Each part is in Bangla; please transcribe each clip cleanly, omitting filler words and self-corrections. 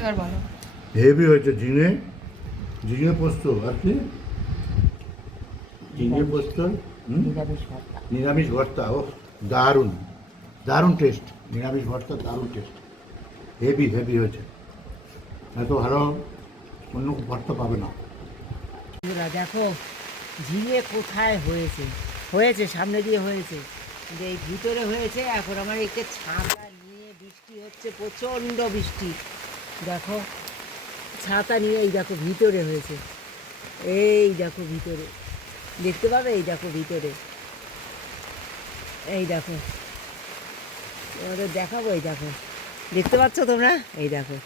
এবার বলো। হেভি হয়েছে ঝিঙে, ঝিঙে পোস্ত আর কি ঝিঙে পোস্ত, নিরামিষ ভর্তা। ও দারুণ, দারুণ টেস্ট। নিরামিষ ভর্তা দারুণ টেস্ট, হেভি হেভি হয়েছে। এত ভালো অন্য ভর্তা পাবে না। দেখো ঝিঙে কোথায় হয়েছে, হয়েছে সামনে দিয়ে হয়েছে, যে এই ভিতরে হয়েছে। এখন আমার একে ছাতা নিয়ে, বৃষ্টি হচ্ছে প্রচণ্ড বৃষ্টি, দেখো ছাতা নিয়ে এই দেখো ভিতরে হয়েছে, এই দেখো ভিতরে দেখতে পাবে, এই দেখো ভিতরে, এই দেখো তোমাদের দেখাবো, এই দেখো দেখতে পাচ্ছ তোমরা, এই দেখো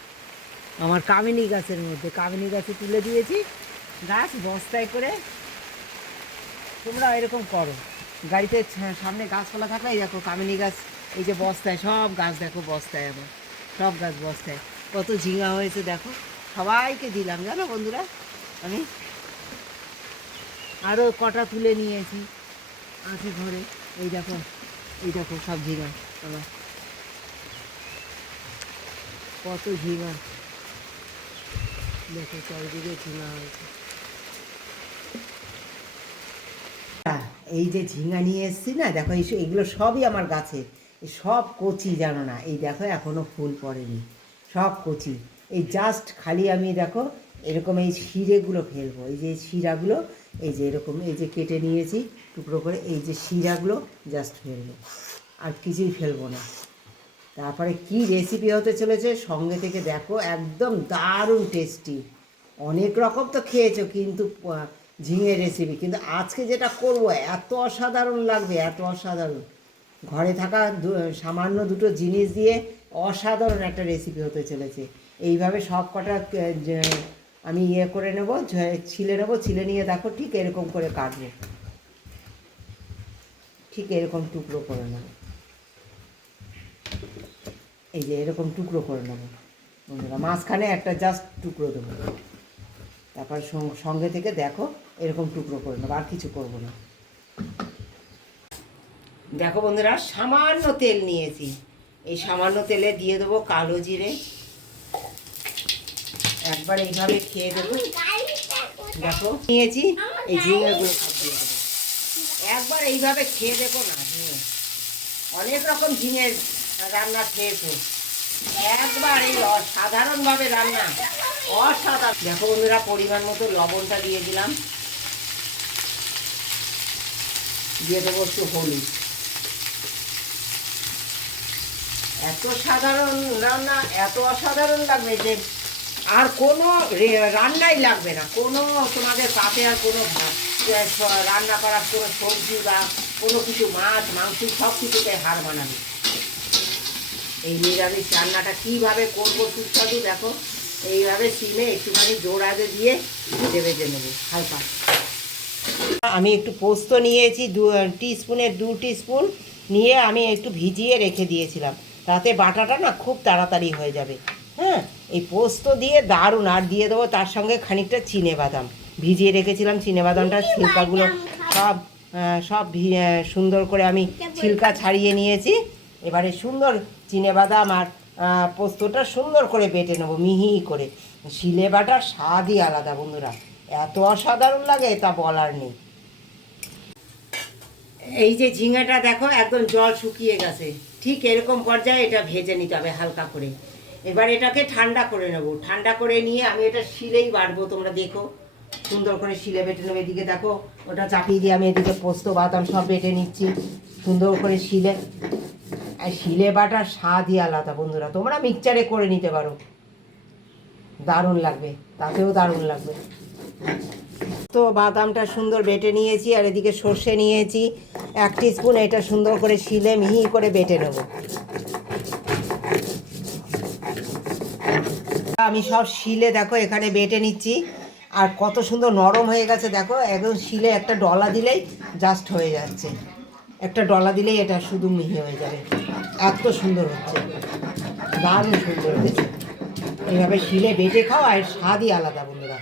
আমার কামিনী গাছের মধ্যে, কামিনী গাছে তুলে দিয়েছি গাছ বস্তায় করে। তোমরা এরকম করো, গাড়িতে সামনে গাছপালা থাকলে এই দেখো কামিনী গাছ, এই যে বস্তায় সব গাছ, দেখো বস্তায় আমার সব গাছ বস্তায়। কত ঝিঙা হয়েছে দেখো, সবাইকে দিলাম জানো বন্ধুরা। আমি আরও কটা তুলে নিয়েছি, আছে ঘরে, এই দেখো, এই দেখো সব ঝিঙা আমার, কত ঝিঙা দেখো, চারিদিকে ঝিঙা হয়েছে। এই যে ঝিঙা নিয়ে এসেছি না, দেখো এইগুলো সবই আমার গাছে, সব কচি জানো না, এই দেখো এখনো ফুল পড়েনি, সব কচি। এই জাস্ট খালি আমি দেখো এরকম এই শিরাগুলো ফেলবো, এই যে শিরাগুলো, এই যে এরকম এই যে কেটে নিয়েছি টুকরো করে, এই যে শিরাগুলো জাস্ট ফেলবো, আর কিছুই ফেলবো না। তারপরে কি রেসিপি হতে চলেছে সঙ্গে থেকে দেখো, একদম দারুণ টেস্টি। অনেক রকম তো খেয়েছো কিন্তু ঝিঙের রেসিপি, কিন্তু আজকে যেটা করব এত অসাধারণ লাগবে, এত অসাধারণ। ঘরে থাকা সামান্য দুটো জিনিস দিয়ে অসাধারণ একটা রেসিপি হতে চলেছে। এইভাবে সব কটা আমি করে নেব, ছিলে নেবো, ছিলে নিয়ে দেখো ঠিক এরকম করে কাটবো, ঠিক এরকম টুকরো করে নেবো, এই যে এরকম টুকরো করে নেবো বন্ধুরা, মাঝখানে একটা জাস্ট টুকরো দেবো, তারপর সঙ্গে থেকে দেখো এরকম টুকরো করে নেবো, আর কিছু করবো না। দেখো বন্ধুরা সামান্য তেল নিয়েছি, এই সামান্য তেলে দিয়ে দেবো কালো জিরে, একবার এইভাবে খেয়ে দেবো। দেখো নিয়েছি এই ঝিঙেগুলো সব দিয়ে দেবো, একবার এইভাবে খেয়ে দেবো না। ঝিঙে অনেক রকম ঝিঙের রান্না খেয়েছো, একবার এই অসাধারণভাবে রান্না, অসাধারণ। দেখো বন্ধুরা পরিমাণ মতো লবণটা দিয়ে দিলাম, দিয়ে দেবো একটু হলুদ। এত সাধারণ রান্না, এত অসাধারণ লাগবে যে আর কোনো রান্নাই লাগবে না, কোনো তোমাদের পাতে আর কোনো রান্না করার কোনো সবজি বা কোনো কিছু মাছ মাংস সব কিছুতে হার মানাবে। এই নিরামিষ রান্নাটা কীভাবে করবো সুস্বাদু দেখো, এইভাবে সিমে একটুখানি জোর আগে দিয়ে ভেজে ভেজে নেবো হালকা। আমি একটু পোস্ত নিয়েছি, 2 টিস্পুন নিয়ে আমি একটু ভিজিয়ে রেখে দিয়েছিলাম, তাতে বাটাটা না খুব তাড়াতাড়ি হয়ে যাবে। হ্যাঁ, এই পোস্ত দিয়ে দারুণ, আর দিয়ে দেবো তার সঙ্গে খানিকটা চিনেবাদাম, ভিজিয়ে রেখেছিলাম চিনেবাদামটার ছিলকাগুলো সব সব সুন্দর করে আমি ছিলকা ছাড়িয়ে নিয়েছি। এবারে সুন্দর চিনেবাদাম আর পোস্তটা সুন্দর করে বেটে নেবো মিহি করে, শিলে বাটার স্বাদই আলাদা বন্ধুরা, এত অসাধারণ লাগে তা বলার নেই। এই যে ঝিঙেটা দেখো একদম জল শুকিয়ে গেছে, ঠিক এরকম পর্যায়ে এটা ভেজে নিতে হবে হালকা করে। এবার এটাকে ঠান্ডা করে নেব, ঠান্ডা করে নিয়ে আমি এটা শিলেই বাটবো, তোমরা দেখো সুন্দর করে শিলে বেটে নেবো। এদিকে দেখো ওটা চাপিয়ে দিয়ে আমি এদিকে পোস্ত বাদাম সব বেটে নিচ্ছি সুন্দর করে শিলে। আর শিলে বাটার স্বাদই আলাদা বন্ধুরা, তোমরা মিক্সচারে করে নিতে পারো, দারুণ লাগবে, তাতেও দারুণ লাগবে। তো বাদামটা সুন্দর বেটে নিয়েছি, আর এদিকে সর্ষে নিয়েছি 1 টিস্পুন, এটা সুন্দর করে শিলে মিহি করে বেটে নেব। আমি সব শিলে দেখো এখানে বেটে নিচ্ছি, আর কত সুন্দর নরম হয়ে গেছে দেখো, একদম শিলে একটা ডলা দিলেই জাস্ট হয়ে যাচ্ছে, একটা ডলা দিলেই এটা শুধু মিহি হয়ে যাবে, এত সুন্দর হচ্ছে, দারুণ সুন্দর হয়েছে। এইভাবে শিলে বেটে খাও আর স্বাদই আলাদা বন্ধুরা,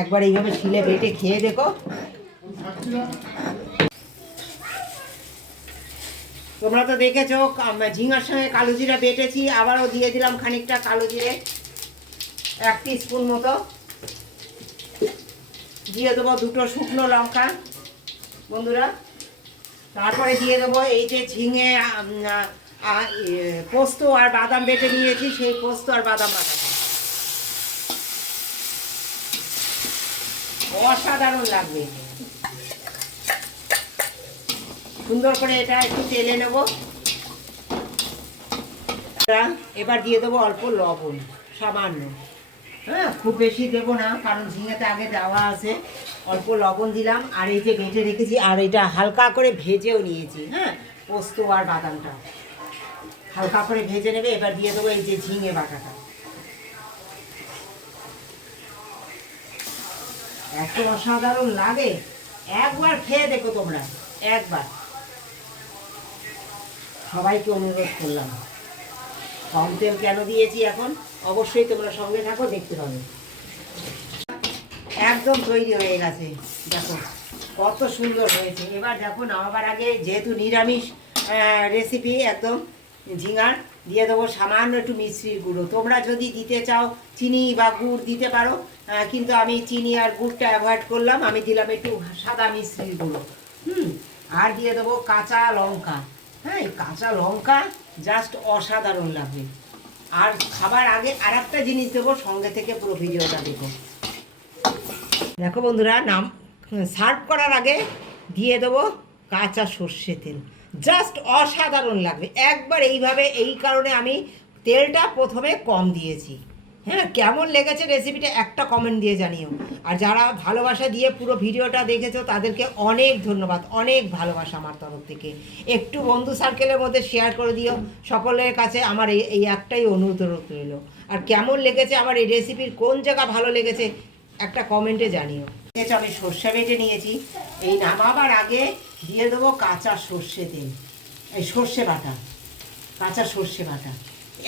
একবার এইভাবে শিলে বেটে খেয়ে দেখো। তোমরা তো দেখেছো ঝিঙার সঙ্গে কালো জিরা বেটেছি, আবারও দিয়ে দিলাম খানিকটা কালো জিরে, 1 টিস্পুন মতো দিয়ে দেবো 2টো শুকনো লঙ্কা বন্ধুরা। তারপরে দিয়ে দেবো এই যে ঝিঙে পোস্ত আর বাদাম বেটে নিয়েছি, সেই পোস্ত আর বাদাম বাটাটা অসাধারণ লাগবে। সুন্দর করে এটা একটু তেলে নেব। এবার দিয়ে দেবো অল্প লবণ, সামান্য, হ্যাঁ খুব বেশি দেবো না, কারণ ঝিঙেতে আগে দেওয়া আছে। অল্প লবণ দিলাম, আর এই যে বেটে রেখেছি, আর এটা হালকা করে ভেজেও নিয়েছি, হ্যাঁ পোস্ত আর বাদামটা হালকা করে ভেজে নেবে। এবার দিয়ে দেবো এই যে ঝিঙে বাটাটা। এত অসাধারণ লাগে, একবার খেয়ে দেখো তোমরা, একবার। সবাইকে অনুরোধ করলাম। কম তেল কেন দিয়েছি এখন, অবশ্যই তোমরা সঙ্গে থাকো, দেখতে পাবে। একদম তৈরি হয়ে গেছে, দেখো কত সুন্দর হয়েছে। এবার দেখো নামাবার আগে, যেহেতু নিরামিষ রেসিপি একদম ঝিঙার, দিয়ে দেবো সামান্য একটু মিশ্রির গুঁড়ো। তোমরা যদি দিতে চাও চিনি বা গুড় দিতে পারো, কিন্তু আমি চিনি আর গুড়টা অ্যাভয়েড করলাম, আমি দিলাম একটু সাদা মিশ্রির গুঁড়ো। আর দিয়ে দেবো কাঁচা লঙ্কা। হ্যাঁ, এই কাঁচা লঙ্কা জাস্ট অসাধারণ লাগবে। আর খাবার আগে আর একটা জিনিস দেবো, সঙ্গে থেকে পুরো ভিডিওটা দেখো। দেখো বন্ধুরা, সার্ভ করার আগে দিয়ে দেবো কাঁচা সর্ষে তেল, জাস্ট অসাধারণ লাগবে একবার এইভাবে। এই কারণে আমি তেলটা প্রথমে কম দিয়েছি। হ্যাঁ, কেমন লেগেছে রেসিপিটা একটা কমেন্ট দিয়ে জানিও। আর যারা ভালোবাসা দিয়ে পুরো ভিডিওটা দেখেছো তাদেরকে অনেক ধন্যবাদ, অনেক ভালোবাসা আমার তরফ থেকে। একটু বন্ধু সার্কেলের মধ্যে শেয়ার করে দিও। সকলের কাছে আমার এই একটাই অনুরোধ রইল। আর কেমন লেগেছে আমার এই রেসিপির কোন জায়গা ভালো লেগেছে একটা কমেন্টে জানিও। আমি সর্ষে বেটে নিয়েছি, এই নামাবার আগে দিয়ে দেবো কাঁচা সর্ষে তেল, এই সর্ষে বাটা, কাঁচা সর্ষে বাটা।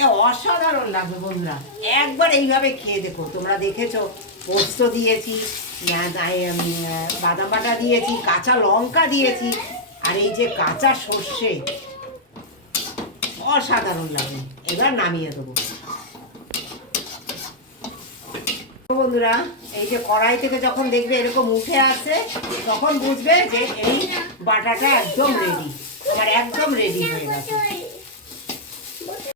এ অসাধারণ লাগবে বন্ধুরা, একবার এইভাবে খেয়ে দেখো। তোমরা দেখেছো পোস্ত দিয়েছি, বাদাম বাটা দিয়েছি, কাঁচা লঙ্কা দিয়েছি, আর এই যে কাঁচা সর্ষে, অসাধারণ লাগে। এবার নামিয়ে দেবো বন্ধুরা। এই যে কড়াই থেকে যখন দেখবে এরকম উঠে আসে, তখন বুঝবে যে এই বাটাটা একদম রেডি, আর একদম রেডি হয়ে গেছে।